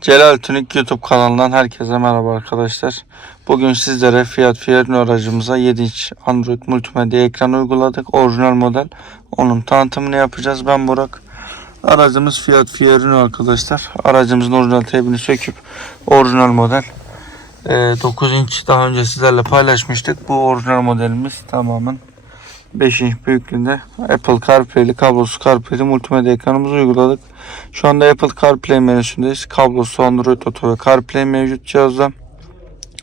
Celal Tünik YouTube kanalından herkese merhaba arkadaşlar. Bugün sizlere Fiat Fiorino aracımıza 7 inç Android multimedya ekran uyguladık. Orijinal model. Onun tanıtımını yapacağız. Ben Burak. Aracımız Fiat Fiorino arkadaşlar. Aracımızın orijinal teybini söküp orijinal model. Ee, 9 inç daha önce sizlerle paylaşmıştık. Bu orijinal modelimiz tamamen 5 inç büyüklüğünde Apple CarPlay'li kablosuz CarPlay'li multimedya ekranımızı uyguladık. Şu anda Apple CarPlay menüsündeyiz. Kablosu Android Auto ve CarPlay mevcut cihazda.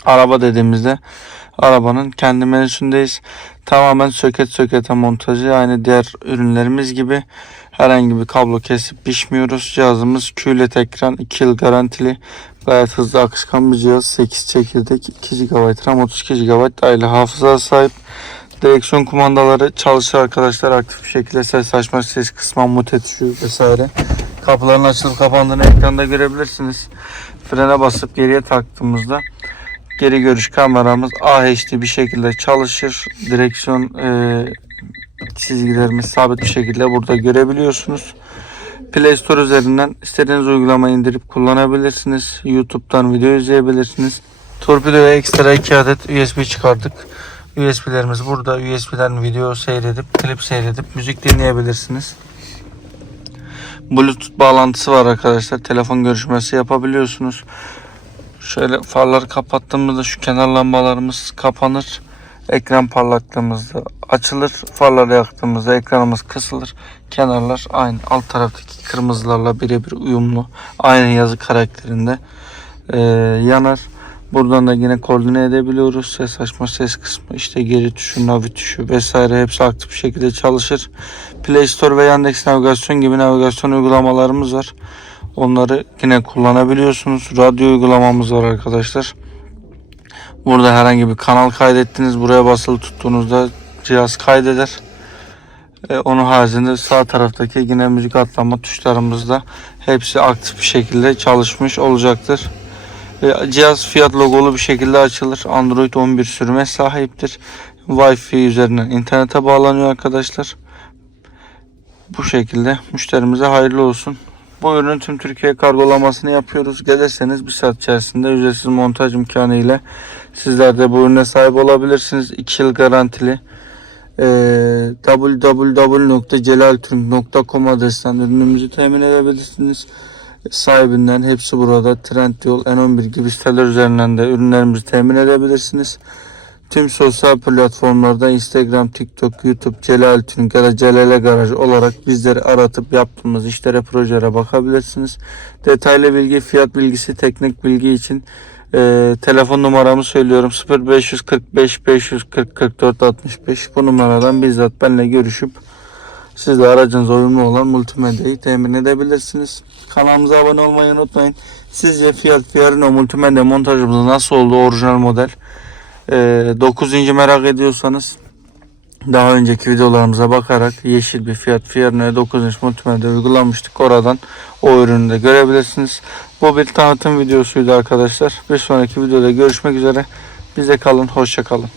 Araba dediğimizde arabanın kendi menüsündeyiz. Tamamen söket sökete montajı aynı diğer ürünlerimiz gibi herhangi bir kablo kesip biçmiyoruz. Cihazımız QLED ekran 2 yıl garantili gayet hızlı akışkan bir cihaz. 8 çekirdek 2 GB RAM 32 GB dahili hafıza sahip. Direksiyon kumandaları çalışır arkadaşlar. Aktif bir şekilde ses açma, ses kısma, mute tuşu vesaire. Kapıların açılıp kapandığını ekranda görebilirsiniz. Frene basıp geriye taktığımızda geri görüş kameramız AHD bir şekilde çalışır. Direksiyon e, çizgilerimiz sabit bir şekilde burada görebiliyorsunuz. Play Store üzerinden istediğiniz uygulamayı indirip kullanabilirsiniz. YouTube'dan video izleyebilirsiniz. Torpidoya ekstra 2 adet USB çıkardık. USB'lerimiz burada. USB'den video seyredip, klip seyredip müzik dinleyebilirsiniz. Bluetooth bağlantısı var arkadaşlar. Telefon görüşmesi yapabiliyorsunuz. Şöyle farları kapattığımızda şu kenar lambalarımız kapanır. Ekran parlaklığımızda açılır. Farları yaktığımızda ekranımız kısılır. Kenarlar aynı. Alt taraftaki kırmızılarla birebir uyumlu. Aynı yazı karakterinde ee, yanar. Buradan da yine koordine edebiliyoruz. Ses açma, ses kısmı, işte geri tuşu, navi tuşu vesaire hepsi aktif bir şekilde çalışır. Play Store ve Yandex Navigasyon gibi navigasyon uygulamalarımız var. Onları yine kullanabiliyorsunuz. Radyo uygulamamız var arkadaşlar. Burada herhangi bir kanal kaydettiniz. Buraya basılı tuttuğunuzda cihaz kaydeder. Ee, onun haricinde sağ taraftaki yine müzik atlama tuşlarımızda hepsi aktif bir şekilde çalışmış olacaktır. Ve Cihaz Fiat logolu bir şekilde açılır. Android 11 sürüme sahiptir. Wi-Fi üzerinden internete bağlanıyor arkadaşlar. Bu şekilde müşterimize hayırlı olsun. Bu ürünün tüm Türkiye kargolamasını yapıyoruz. Gelirseniz bir saat içerisinde ücretsiz montaj imkanı ile sizler de bu ürüne sahip olabilirsiniz. 2 yıl garantili. Ee, www.celaltürk.com adresinden ürünümüzü temin edebilirsiniz sahibinden hepsi burada. Trendyol, N11 gibi siteler üzerinden de ürünlerimizi temin edebilirsiniz. Tüm sosyal platformlarda Instagram, TikTok, YouTube, Celal Tünk ya da Celale Garaj olarak bizleri aratıp yaptığımız işlere, projelere bakabilirsiniz. Detaylı bilgi, fiyat bilgisi, teknik bilgi için e, telefon numaramı söylüyorum 0545 540 44 65 bu numaradan bizzat benimle görüşüp siz de aracınıza uyumlu olan multimedyayı temin edebilirsiniz. Kanalımıza abone olmayı unutmayın. Sizce Fiat Fiorino multimedya montajımız nasıl oldu orijinal model? Ee, 9 inci merak ediyorsanız daha önceki videolarımıza bakarak yeşil bir Fiat Fiorino'ya 9 inç multimedya uygulamıştık. Oradan o ürünü de görebilirsiniz. Bu bir tanıtım videosuydu arkadaşlar. Bir sonraki videoda görüşmek üzere. Bize kalın, hoşça kalın.